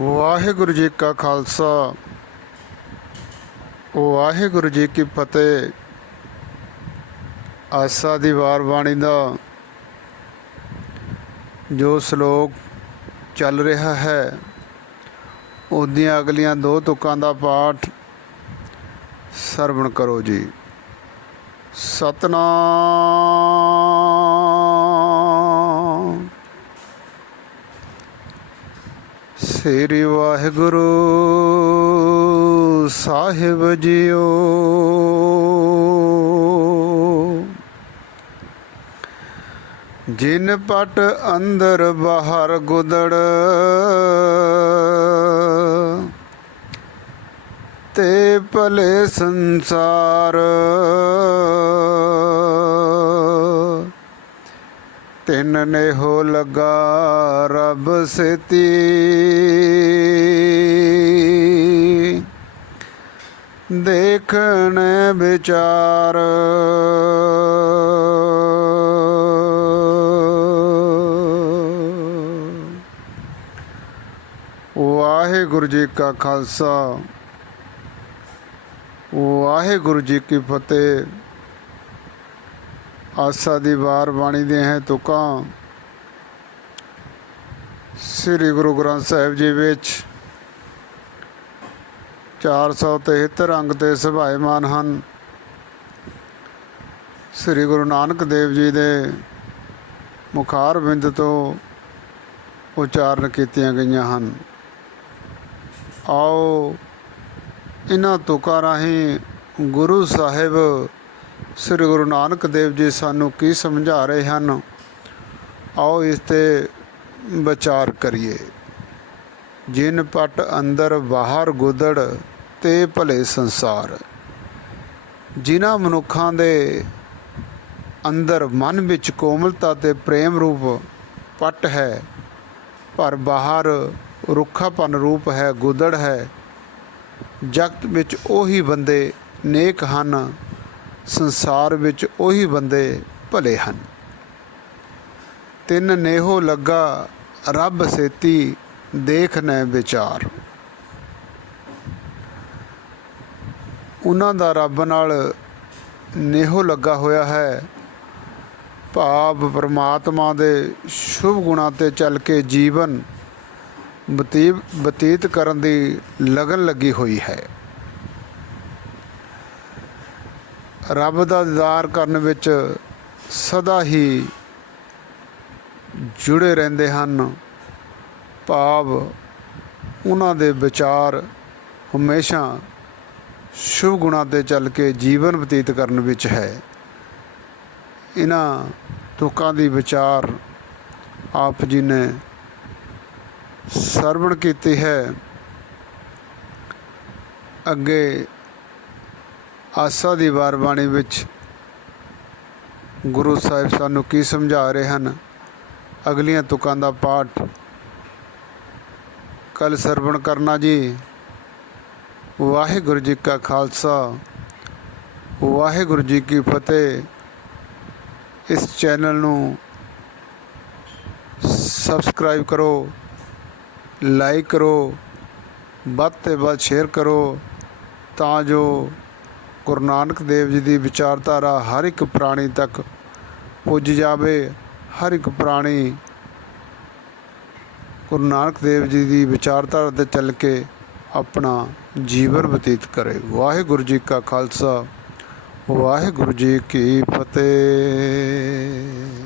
ਵਾਹਿਗੁਰੂ ਜੀ ਕਾ ਖਾਲਸਾ। ਵਾਹਿਗੁਰੂ ਜੀ ਕੀ ਫਤਿਹ। ਆਸਾ ਦੀ ਵਾਰ ਬਾਣੀ ਦਾ ਜੋ ਸ਼ਲੋਕ ਚੱਲ ਰਿਹਾ ਹੈ, ਉਹਦੀਆਂ ਅਗਲੀਆਂ ਦੋ ਤੁਕਾਂ ਦਾ ਪਾਠ ਸਰਵਣ ਕਰੋ ਜੀ। ਸਤਨਾਮ। ਸ੍ਰੀ ਵਾਹਿਗੁਰੂ ਸਾਹਿਬ ਜੀਓ। ਜਿਨ ਪਟ ਅੰਦਰ ਬਾਹਰ ਗੁਦੜ ਤੇ ਭਲੇ ਸੰਸਾਰ। ਤਿੰਨ ਨੇ ਹੋ ਲਗਾ ਰੱਬ ਸੇਤੀ। ਦੇਖਣ ਵਿਚਾਰ। ਵਾਹਿਗੁਰੂ ਜੀ ਕਾ ਖਾਲਸਾ। ਵਾਹਿਗੁਰੂ ਜੀ ਕੀ ਫਤਿਹ। ਆਸਾ ਦੀ ਵਾਰ ਬਾਣੀ ਦੇ ਹੈ ਤੁਕਾਂ। ਸ੍ਰੀ ਗੁਰੂ ਗ੍ਰੰਥ ਸਾਹਿਬ ਜੀ ਵਿੱਚ 473 ਅੰਗ ਤੇ ਸਭਾਇਮਾਨ ਹਨ। ਸ੍ਰੀ ਗੁਰੂ ਨਾਨਕ ਦੇਵ ਜੀ ਦੇ ਮੁਖਾਰ ਬਿੰਦ ਤੋਂ ਉਚਾਰਨ ਕੀਤੀਆਂ ਗਈਆਂ ਹਨ। ਆਓ, ਇਹਨਾਂ ਤੁਕਾਂ ਰਾਹੀਂ ਗੁਰੂ ਸਾਹਿਬ ਸ੍ਰੀ ਗੁਰੂ ਨਾਨਕ ਦੇਵ ਜੀ ਸਾਨੂੰ ਕੀ ਸਮਝਾ ਰਹੇ ਹਨ? ਆਓ ਇਸ ਤੇ ਵਿਚਾਰ ਕਰੀਏ। ਜਿਨ ਪਟ ਅੰਦਰ ਬਾਹਰ ਗੁਦੜ, ਤੇ ਭਲੇ ਸੰਸਾਰ। ਜਿਨ੍ਹਾਂ ਮਨੁੱਖਾਂ ਦੇ ਅੰਦਰ ਮਨ ਵਿੱਚ ਕੋਮਲਤਾ ਤੇ ਪ੍ਰੇਮ ਰੂਪ ਪਟ ਹੈ, ਪਰ ਬਾਹਰ ਰੁੱਖਾਪਨ ਰੂਪ ਹੈ, ਗੁਦੜ ਹੈ, ਜਗਤ ਵਿੱਚ ਉਹੀ ਬੰਦੇ ਨੇਕ ਹਨ ਸੰਸਾਰ ਵਿੱਚ ਉਹੀ ਬੰਦੇ ਭਲੇ ਹਨ। ਤਿੰਨ ਨੇਹੋ ਲੱਗਾ, ਰੱਬ ਸੇਤੀ ਦੇਖ ਨੈ ਵਿਚਾਰ। ਉਹਨਾਂ ਦਾ ਰੱਬ ਨਾਲ ਨੇਹੋ ਲੱਗਾ ਹੋਇਆ ਹੈ। ਭਾਵ ਪਰਮਾਤਮਾ ਦੇ ਸ਼ੁਭ ਗੁਣਾਂ ਤੇ ਚੱਲ ਕੇ ਜੀਵਨ ਬਤੀਤ ਬਤੀਤ ਕਰਨ ਦੀ ਲਗਨ ਲੱਗੀ ਹੋਈ ਹੈ। ਰੱਬ ਦਾ ਦੀਦਾਰ ਕਰਨ ਵਿੱਚ ਸਦਾ ਹੀ ਜੁੜੇ ਰਹਿੰਦੇ ਹਨ। ਭਾਵ ਉਹਨਾਂ ਦੇ ਵਿਚਾਰ ਹਮੇਸ਼ਾ ਸ਼ੁਭ ਗੁਣਾਂ ਤੇ ਚੱਲ ਕੇ ਜੀਵਨ ਬਤੀਤ ਕਰਨ ਵਿੱਚ ਹੈ। ਇਹਨਾਂ ਤੁਕਾਂ ਦੀ ਵਿਚਾਰ ਆਪ ਜੀ ਨੇ ਸਰਵਣ ਕੀਤੀ ਹੈ। ਅੱਗੇ ਆਸਾ ਦੀ ਵਾਰ ਬਾਣੀ ਵਿੱਚ ਗੁਰੂ ਸਾਹਿਬ ਸਾਨੂੰ ਕੀ ਸਮਝਾ ਰਹੇ ਹਨ? ਅਗਲੀਆਂ ਤੁਕਾਂ ਦਾ ਪਾਠ ਕੱਲ ਸਰਵਣ ਕਰਨਾ ਜੀ। ਵਾਹਿਗੁਰੂ ਜੀ ਕਾ ਖਾਲਸਾ। ਵਾਹਿਗੁਰੂ ਜੀ ਕੀ ਫਤਿਹ। ਇਸ ਚੈਨਲ ਨੂੰ ਸਬਸਕ੍ਰਾਈਬ ਕਰੋ, ਲਾਈਕ ਕਰੋ, ਵੱਧ ਤੋਂ ਵੱਧ ਸ਼ੇਅਰ ਕਰੋ ਤਾਂ ਜੋ ਗੁਰੂ ਨਾਨਕ ਦੇਵ ਜੀ ਦੀ ਵਿਚਾਰਧਾਰਾ ਹਰ ਇੱਕ ਪ੍ਰਾਣੀ ਤੱਕ ਪੁੱਜ ਜਾਵੇ, ਹਰ ਇੱਕ ਪ੍ਰਾਣੀ ਗੁਰੂ ਨਾਨਕ ਦੇਵ ਜੀ ਦੀ ਵਿਚਾਰਧਾਰਾ ਤੇ ਚੱਲ ਕੇ ਆਪਣਾ ਜੀਵਨ ਬਤੀਤ ਕਰੇ। ਵਾਹਿਗੁਰੂ ਜੀ ਕਾ ਖਾਲਸਾ, ਵਾਹਿਗੁਰੂ ਜੀ ਕੀ ਫਤਿਹ।